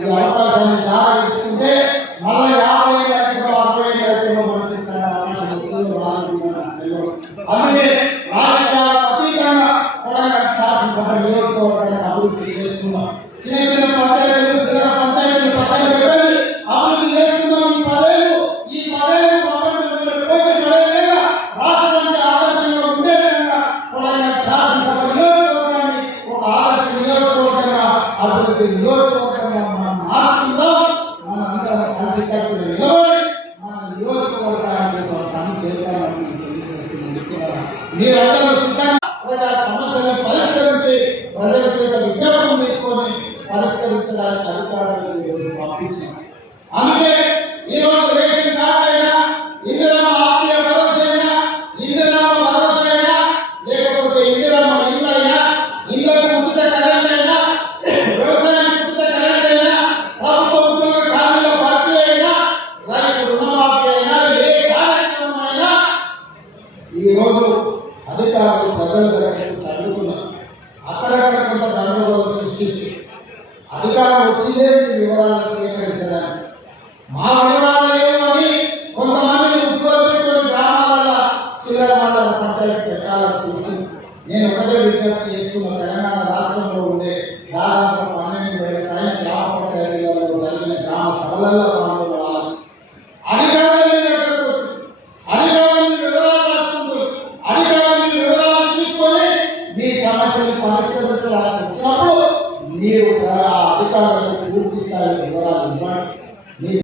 ఈ అవకాశాన్ని జాగ్రత్త మళ్ళీ 50 ఏళ్ళకి 60 ఏళ్ళకి అందుకే రాజకీయ అతీతంగా శాసనసభ నియోజకవర్గాన్ని అభివృద్ధి చేస్తున్నాం. చిన్న చిన్న పంచాయతీలు పక్కన పెట్టండి, అభివృద్ధి చేస్తున్నాం. ఈ పదేళ్ళు రాష్ట్రానికి ఆదర్శంగా ఉండే విధంగా శాసనసభ నియోజకవర్గాన్ని ఒక ఆదర్శ నియోజకవర్గంగా అభివృద్ధి నియోజకవర్గంగా మనం మార్చుకుందాం. మనం అందరం కలిసి కట్టుకుని నిలబడి మన నియోజకవర్గానికి పని చేద్దామని తెలియజేస్తున్నాం. మీరందరూ సిద్ధంగా సమస్యలను పరిష్కరించి ప్రజల చేత విజ్ఞాపనం తీసుకొని పరిష్కరించడానికి అధికారులు పంపించారు. అందుకే ఈరోజు రేషన్ కార్డు అయినా ఇందిరమ్మ ఆత్మీయ భరోసైనా ఇందిరమ్మ భరోసైనా లేకపోతే ఇందిరమ్మ ఇల్లు అయినా ఇళ్లకు ఉచిత కరెంట్ అయినా వ్యవసాయానికి ఉచిత కరెంట్ అయినా ప్రభుత్వ ఉద్యోగ ఖాళీల భర్తీ అయినా రైతు రుణమాఫీ అయినా ఏ కార్యక్రమం అయినా ఈరోజు అధికారులు ప్రజల దగ్గరకు చదువుకున్నారు. అక్కడక్కడ కొంత గందరగోళం సృష్టిస్తూ అధికారం వచ్చిందే వివరాలను సేకరించడానికి. మా వివరాలు ఏమని కొంతమందిని ఉత్పత్తి గ్రామాల చిల్లర మండల పంచాయతీ పెట్టాలని చూస్తూ నేను ఒకటే విజ్ఞప్తి చేస్తున్న తెలంగాణ రాష్ట్రంలో ఉండే దాదాపు 12,000 గ్రామ పంచాయతీలలో జరిగిన గ్రామ సభలలో